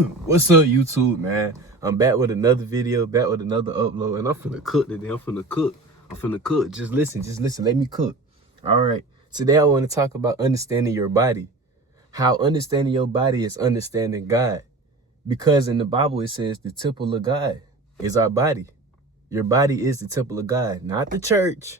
What's up, YouTube, man? I'm back with another video, back with another upload, and I'm finna cook today. I'm finna cook. Just listen. Let me cook. All right. Today I want to talk about understanding your body. How understanding your body is understanding God. Because in the Bible it says the temple of God is our body. Your body is the temple of God, not the church,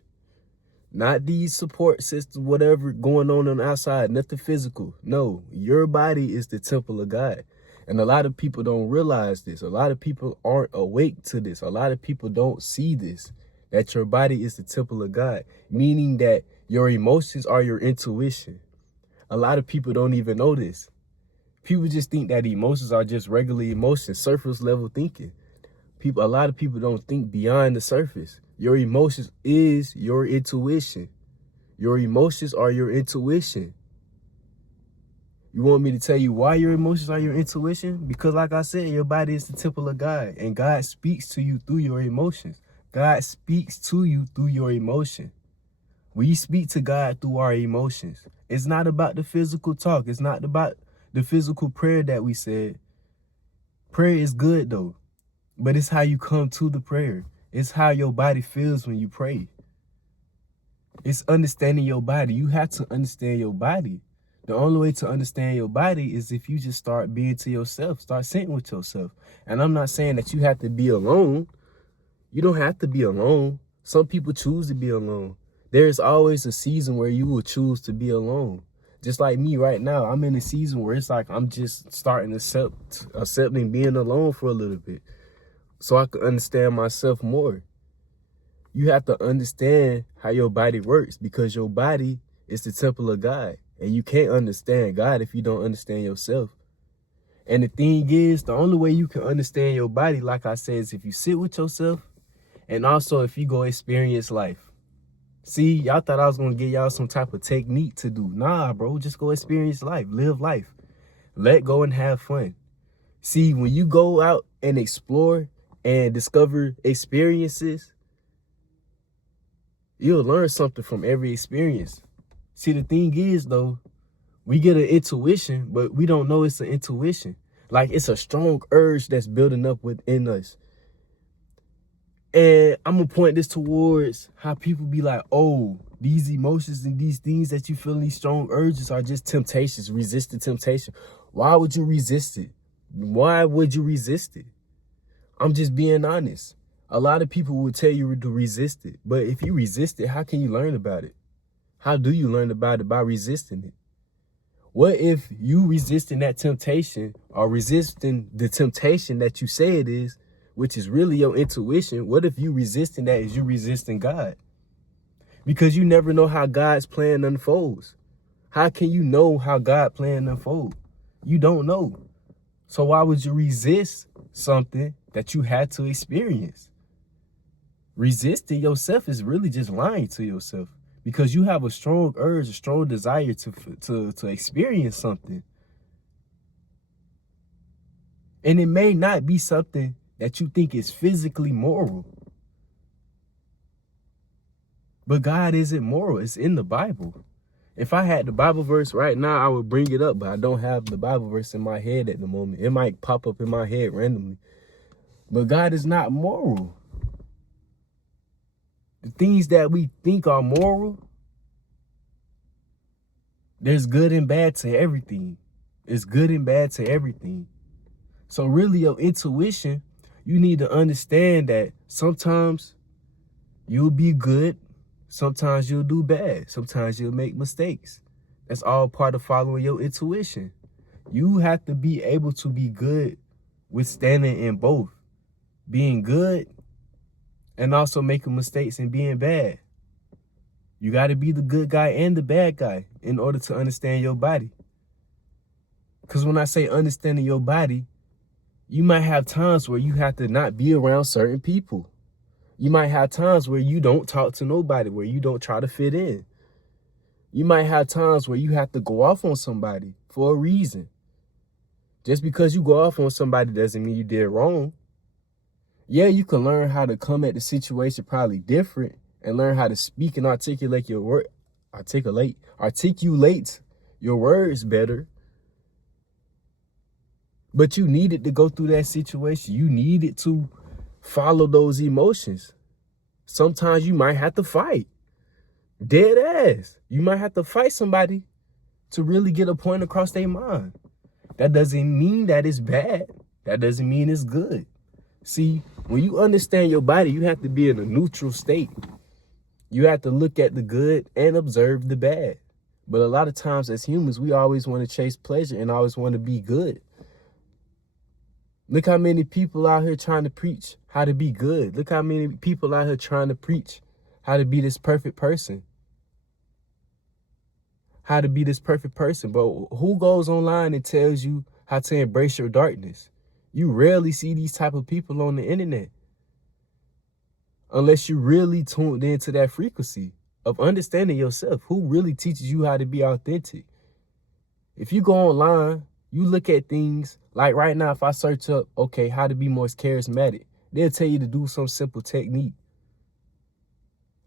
not these support systems, whatever going on the outside, nothing physical. No, your body is the temple of God. And a lot of people don't realize this. A lot of people aren't awake to this. A lot of people don't see this, that your body is the temple of God, meaning that your emotions are your intuition. A lot of people don't even know this. People just think that emotions are just regular emotions, surface level thinking. A lot of people don't think beyond the surface. Your emotions is your intuition. Your emotions are your intuition. You want me to tell you why your emotions are your intuition? Because like I said, your body is the temple of God, and God speaks to you through your emotions. God speaks to you through your emotion. We speak to God through our emotions. It's not about the physical talk. It's not about the physical prayer that we said. Prayer is good though, but it's how you come to the prayer. It's how your body feels when you pray. It's understanding your body. You have to understand your body. The only way to understand your body is if you just start being to yourself, start sitting with yourself. And I'm not saying that you have to be alone. You don't have to be alone. Some people choose to be alone. There's always a season where you will choose to be alone. Just like me right now, I'm in a season where it's like I'm just starting to accepting being alone for a little bit, so I can understand myself more. You have to understand how your body works, because your body is the temple of God. And you can't understand God if you don't understand yourself. And the thing is, the only way you can understand your body, like I said, is if you sit with yourself, and also if you go experience life. See, y'all thought I was going to give y'all some type of technique to do. Nah, bro, just go experience life, live life, let go and have fun. See, when you go out and explore and discover experiences, you'll learn something from every experience. See, the thing is, though, we get an intuition, but we don't know it's an intuition. Like, it's a strong urge that's building up within us. And I'm going to point this towards how people be like, oh, these emotions and these things that you feel, these strong urges are just temptations, resist the temptation. Why would you resist it? Why would you resist it? I'm just being honest. A lot of people will tell you to resist it. But if you resist it, how can you learn about it? How do you learn about it? By resisting it. What if you resisting that temptation, or resisting the temptation that you say it is, which is really your intuition? What if you resisting that is you resisting God? Because you never know how God's plan unfolds. How can you know how God's plan unfolds? You don't know. So why would you resist something that you had to experience? Resisting yourself is really just lying to yourself, because you have a strong urge, a strong desire to experience something. And it may not be something that you think is physically moral. But God isn't moral. It's in the Bible. If I had the Bible verse right now, I would bring it up, but I don't have the Bible verse in my head at the moment. It might pop up in my head randomly. But God is not moral. The things that we think are moral, there's good and bad to everything. It's good and bad to everything. So really, your intuition, you need to understand that sometimes you'll be good, sometimes you'll do bad, sometimes you'll make mistakes. That's all part of following your intuition. You have to be able to be good with standing in both, being good and also making mistakes and being bad. You got to be the good guy and the bad guy in order to understand your body. Because when I say understanding your body, you might have times where you have to not be around certain people. You might have times where you don't talk to nobody, where you don't try to fit in. You might have times where you have to go off on somebody for a reason. Just because you go off on somebody doesn't mean you did wrong. Yeah, you can learn how to come at the situation probably different and learn how to speak and articulate your word, articulate your words better. But you needed to go through that situation. You needed to follow those emotions. Sometimes you might have to fight. Dead ass. You might have to fight somebody to really get a point across their mind. That doesn't mean that it's bad. That doesn't mean it's good. See, when you understand your body, you have to be in a neutral state. You have to look at the good and observe the bad. But a lot of times as humans, we always want to chase pleasure and always want to be good. Look how many people out here trying to preach how to be good. Look how many people out here trying to preach how to be this perfect person. How to be this perfect person. But who goes online and tells you how to embrace your darkness? You rarely see these type of people on the internet. Unless you really tuned into that frequency of understanding yourself. Who really teaches you how to be authentic? If you go online, you look at things like right now, if I search up, okay, how to be more charismatic, they'll tell you to do some simple technique.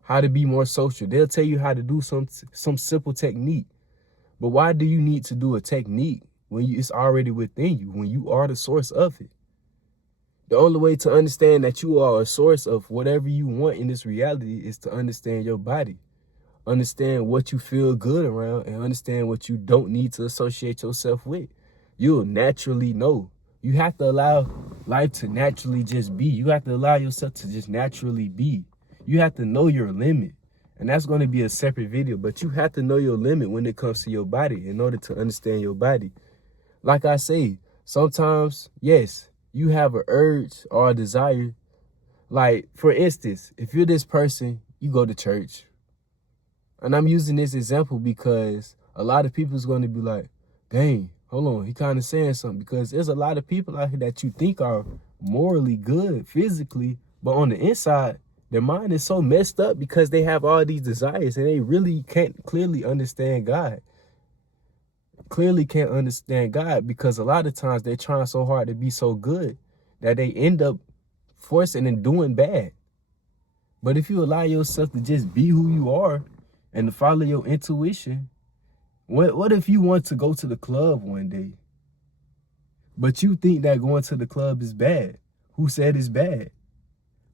How to be more social. They'll tell you how to do some simple technique. But why do you need to do a technique when it's already within you, when you are the source of it? The only way to understand that you are a source of whatever you want in this reality is to understand your body. Understand what you feel good around and understand what you don't need to associate yourself with. You'll naturally know. You have to allow life to naturally just be. You have to allow yourself to just naturally be. You have to know your limit. And that's going to be a separate video. But you have to know your limit when it comes to your body in order to understand your body. Like I say, sometimes, yes, you have an urge or a desire. Like, for instance, if you're this person, you go to church. And I'm using this example because a lot of people is going to be like, dang, hold on, he kind of saying something. Because there's a lot of people out here that you think are morally good physically, but on the inside, their mind is so messed up because they have all these desires and they really can't clearly understand God. Clearly can't understand God because a lot of times they're trying so hard to be so good that they end up forcing and doing bad. But if you allow yourself to just be who you are and to follow your intuition, what if you want to go to the club one day, but you think that going to the club is bad? Who said it's bad?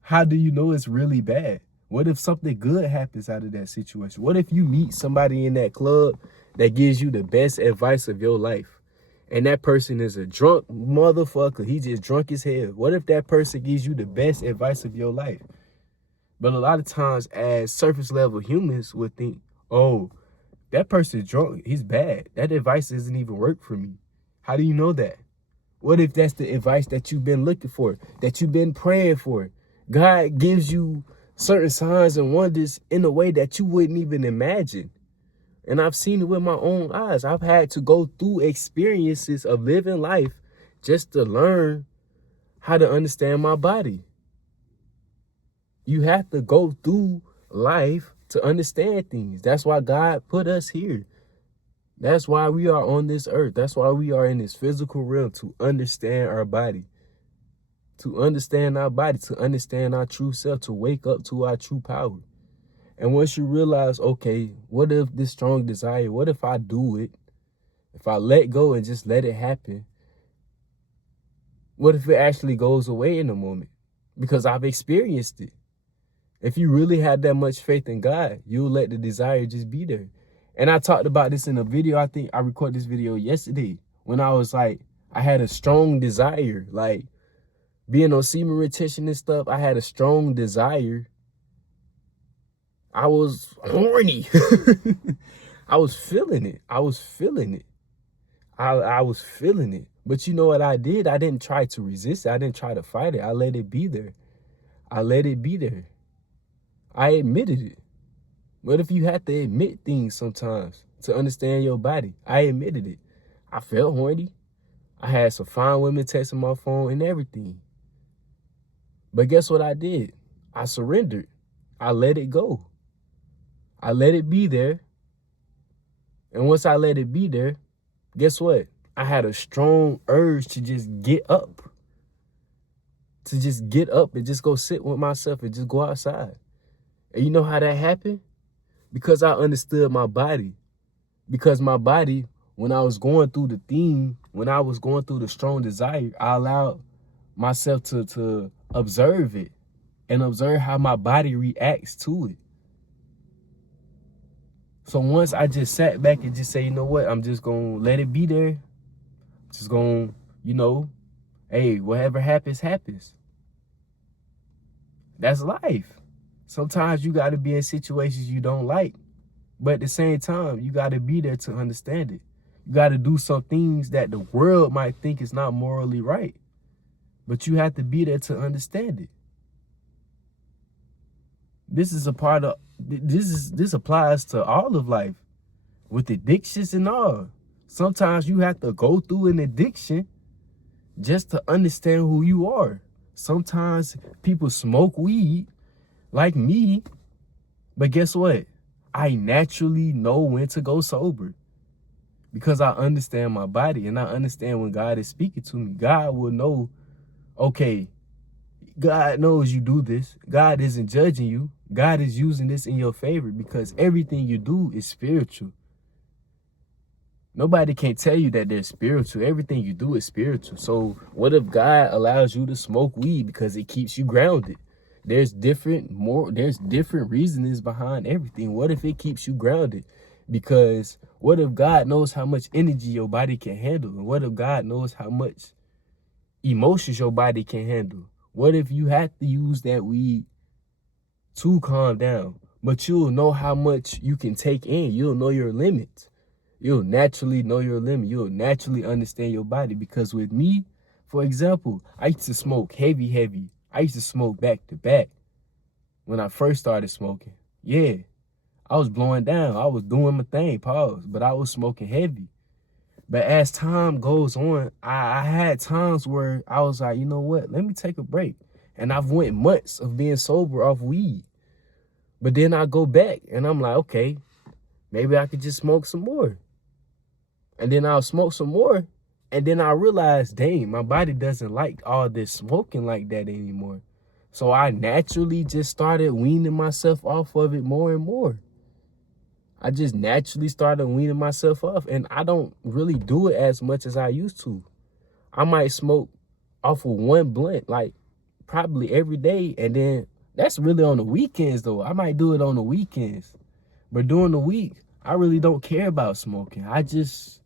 How do you know it's really bad? What if something good happens out of that situation? What if you meet somebody in that club that gives you the best advice of your life? And that person is a drunk motherfucker. He just drunk as hell. What if that person gives you the best advice of your life? But a lot of times as surface level humans would think, oh, that person's drunk, he's bad. That advice doesn't even work for me. How do you know that? What if that's the advice that you've been looking for, that you've been praying for? God gives you certain signs and wonders in a way that you wouldn't even imagine. And I've seen it with my own eyes. I've had to go through experiences of living life just to learn how to understand my body. You have to go through life to understand things. That's why God put us here. That's why we are on this earth. That's why we are in this physical realm, to understand our body. To understand our body, to understand our true self, to wake up to our true power. And once you realize, okay, what if this strong desire, what if I do it? If I let go and just let it happen, what if it actually goes away in a moment? Because I've experienced it. If you really had that much faith in God, you'll let the desire just be there. And I talked about this in a video. I think I recorded this video yesterday when I was like, I had a strong desire, like being on semen retention and stuff. I had a strong desire. I was horny. I was feeling it. I was feeling it. I was feeling it. But you know what I did? I didn't try to resist it. I didn't try to fight it. I let it be there. I let it be there. I admitted it. What if you have to admit things sometimes to understand your body? I admitted it. I felt horny. I had some fine women texting my phone and everything. But guess what I did? I surrendered. I let it go. I let it be there. And once I let it be there, guess what? I had a strong urge to just get up. To just get up and just go sit with myself and just go outside. And you know how that happened? Because I understood my body. Because my body when I was going through the thing, when I was going through the strong desire, I allowed myself to observe it and observe how my body reacts to it. So once I just sat back and just say, you know what, I'm just going to let it be there. Just going to, you know, hey, whatever happens, happens. That's life. Sometimes you got to be in situations you don't like. But at the same time, you got to be there to understand it. You got to do some things that the world might think is not morally right. But you have to be there to understand it. This is a part of, this applies to all of life, with addictions and all. Sometimes you have to go through an addiction just to understand who you are. Sometimes people smoke weed like me, but guess what? I naturally know when to go sober because I understand my body and I understand when God is speaking to me. God will know, okay, God knows you do this. God isn't judging you. God is using this in your favor because everything you do is spiritual. Nobody can tell you that they're spiritual. Everything you do is spiritual. So what if God allows you to smoke weed because it keeps you grounded? There's different reasonings behind everything. What if it keeps you grounded? Because what if God knows how much energy your body can handle? And what if God knows how much emotions your body can handle? What if you have to use that weed to calm down? But you'll know how much you can take in. You'll know your limits. You'll naturally know your limit. You'll naturally understand your body. Because with me, for example, I used to smoke heavy. I used to smoke back to back when I first started smoking. Yeah, I was blowing down. I was doing my thing, pause. But I was smoking heavy. But as time goes on, I had times where I was like, you know what? Let me take a break. And I've went months of being sober off weed. But then I go back and I'm like, okay, maybe I could just smoke some more. And then I'll smoke some more. And then I realized, dang, my body doesn't like all this smoking like that anymore. So I naturally just started weaning myself off of it more and more. I just naturally started weaning myself off. And I don't really do it as much as I used to. I might smoke off of one blunt, like probably every day. And then that's really on the weekends, though. I might do it on the weekends. But during the week, I really don't care about smoking. I just...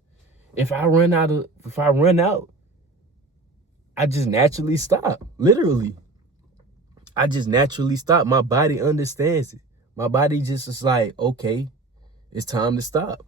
If I run out, I just naturally stop. Literally. I just naturally stop. My body understands it. My body just is like, okay, it's time to stop.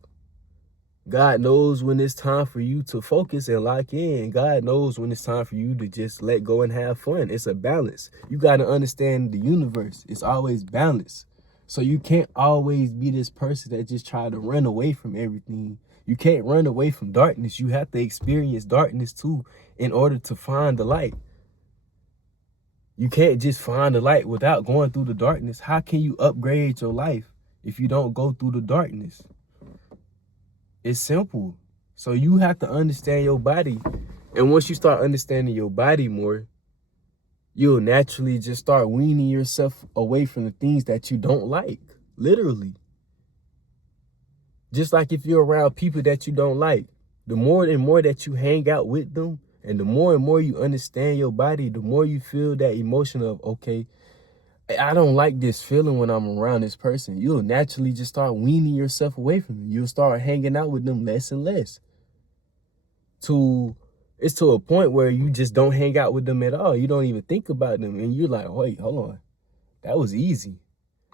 God knows when it's time for you to focus and lock in. God knows when it's time for you to just let go and have fun. It's a balance. You got to understand the universe. It's always balanced. So you can't always be this person that just try to run away from everything. You can't run away from darkness. You have to experience darkness too in order to find the light. You can't just find the light without going through the darkness. How can you upgrade your life if you don't go through the darkness? It's simple. So you have to understand your body. And once you start understanding your body more, you'll naturally just start weaning yourself away from the things that you don't like. Literally. Just like if you're around people that you don't like, the more and more that you hang out with them, and the more and more you understand your body, the more you feel that emotion of, okay, I don't like this feeling when I'm around this person. You'll naturally just start weaning yourself away from them. You'll start hanging out with them less and less. It's to a point where you just don't hang out with them at all. You don't even think about them. And you're like, wait, hold on. That was easy.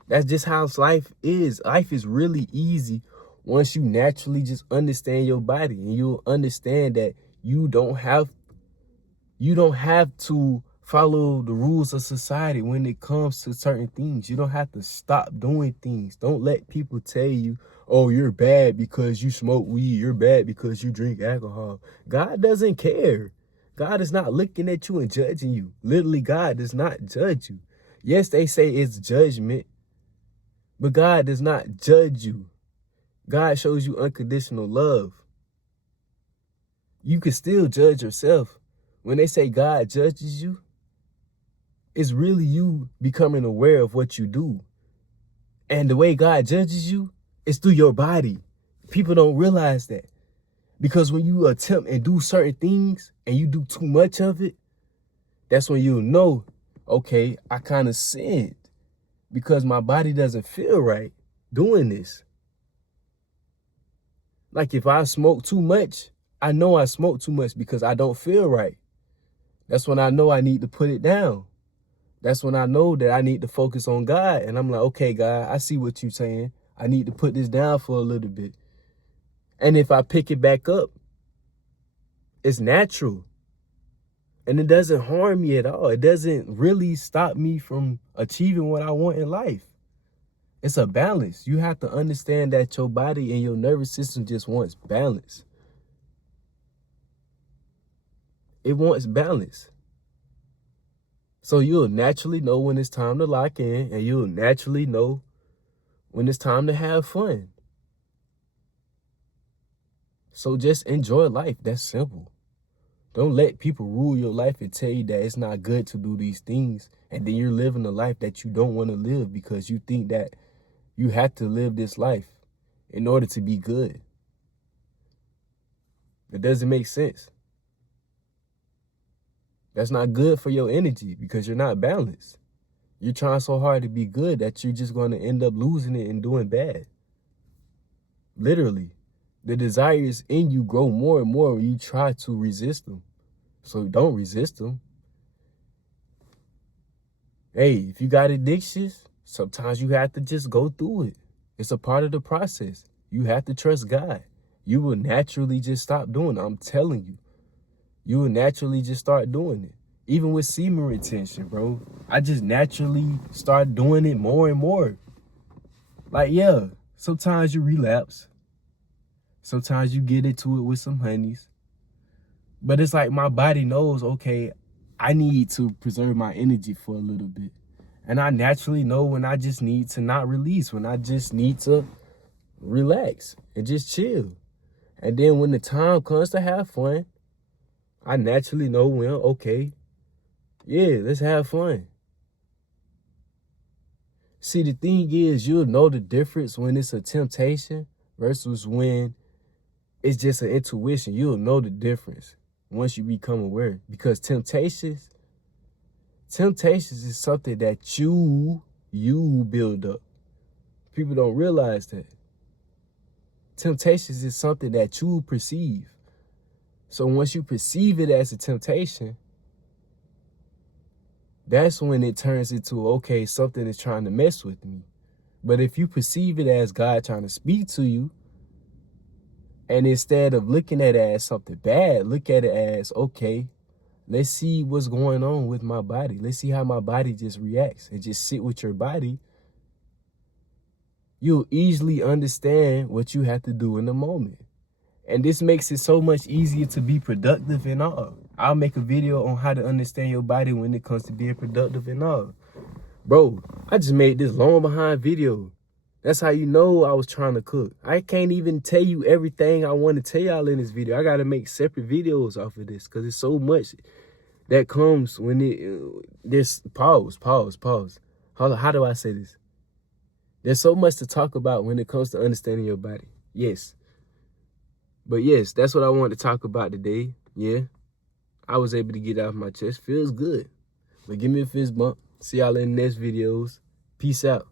That's just how life is. Life is really easy once you naturally just understand your body. And you'll understand that you don't have to follow the rules of society when it comes to certain things. You don't have to stop doing things. Don't let people tell you, oh, you're bad because you smoke weed. You're bad because you drink alcohol. God doesn't care. God is not looking at you and judging you. Literally, God does not judge you. Yes, they say it's judgment, but God does not judge you. God shows you unconditional love. You can still judge yourself. When they say God judges you, it's really you becoming aware of what you do. And the way God judges you is through your body. People don't realize that. Because when you attempt and do certain things and you do too much of it, that's when you'll know, okay, I kind of sinned because my body doesn't feel right doing this. Like if I smoke too much, I know I smoke too much because I don't feel right. That's when I know I need to put it down. That's when I know that I need to focus on God. And I'm like, okay, God, I see what you're saying. I need to put this down for a little bit. And if I pick it back up, it's natural. And it doesn't harm me at all. It doesn't really stop me from achieving what I want in life. It's a balance. You have to understand that your body and your nervous system just wants balance. It wants balance. So you'll naturally know when it's time to lock in, and you'll naturally know when it's time to have fun. So just enjoy life. That's simple. Don't let people rule your life and tell you that it's not good to do these things. And then you're living a life that you don't want to live because you think that you have to live this life in order to be good. It doesn't make sense. That's not good for your energy because you're not balanced. You're trying so hard to be good that you're just going to end up losing it and doing bad. Literally. The desires in you grow more and more when you try to resist them. So don't resist them. Hey, if you got addictions, sometimes you have to just go through it. It's a part of the process. You have to trust God. You will naturally just stop doing it. I'm telling you. You will naturally just start doing it. Even with semen retention, bro. I just naturally start doing it more and more. Like, yeah, sometimes you relapse. Sometimes you get into it with some honeys. But it's like my body knows, okay, I need to preserve my energy for a little bit. And I naturally know when I just need to not release, when I just need to relax and just chill. And then when the time comes to have fun, I naturally know when, okay, yeah, let's have fun. See, the thing is, you'll know the difference when it's a temptation versus when it's just an intuition. You'll know the difference once you become aware. Because temptations is something that you build up. People don't realize that. Temptations is something that you perceive. So once you perceive it as a temptation, that's when it turns into, okay, something is trying to mess with me. But if you perceive it as God trying to speak to you, and instead of looking at it as something bad, look at it as, okay, let's see what's going on with my body. Let's see how my body just reacts, and just sit with your body. You'll easily understand what you have to do in the moment. And this makes it so much easier to be productive and all. I'll make a video on how to understand your body when it comes to being productive and all. Bro, I just made this long behind video. That's how you know I was trying to cook. I can't even tell you everything I want to tell y'all in this video. I got to make separate videos off of this because it's so much that comes when there's pause. How do I say this? There's so much to talk about when it comes to understanding your body. Yes. But yes, that's what I want to talk about today. Yeah. I was able to get it off my chest. Feels good. But give me a fist bump. See y'all in the next videos. Peace out.